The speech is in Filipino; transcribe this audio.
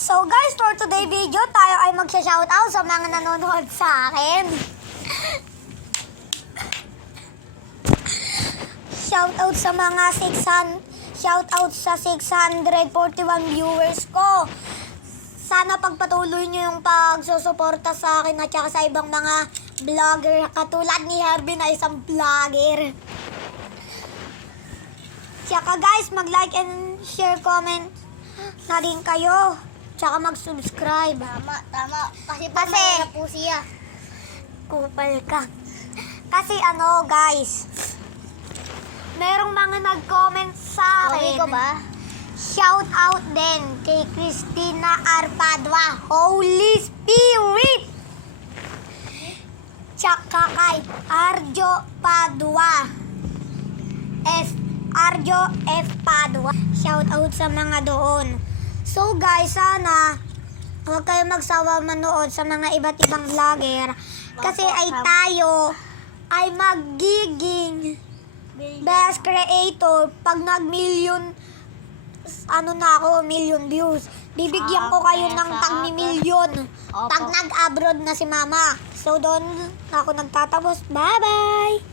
So guys, for today video, tayo ay magsha-shoutout sa mga nanonood sa akin. Shoutout sa mga 641 viewers ko. Sana pagpatuloy nyo yung pagsusuporta sa akin at saka sa ibang mga vlogger katulad ni Herbie na isang vlogger. Tsaka guys, mag-like and share, comment na din kayo. Tsaka mag-subscribe. Tama. Kasi mahirap po siya. Kupal ka. Kasi guys, merong mga nag-comment sa Okay akin. ko ba? Shout out din kay Cristina Arpadua, Holy Spirit. Tsaka kay Arjo Padua, Arjo F. Padua. Shout out sa mga doon. So guys, sana huwag kayo magsawa manood sa mga iba't ibang vlogger. Kasi tayo ay magiging best creator pag nag-million million views. Bibigyan ko kayo ng tag-milyon pag nag-abroad na si mama. So doon ako nagtatapos. Bye-bye!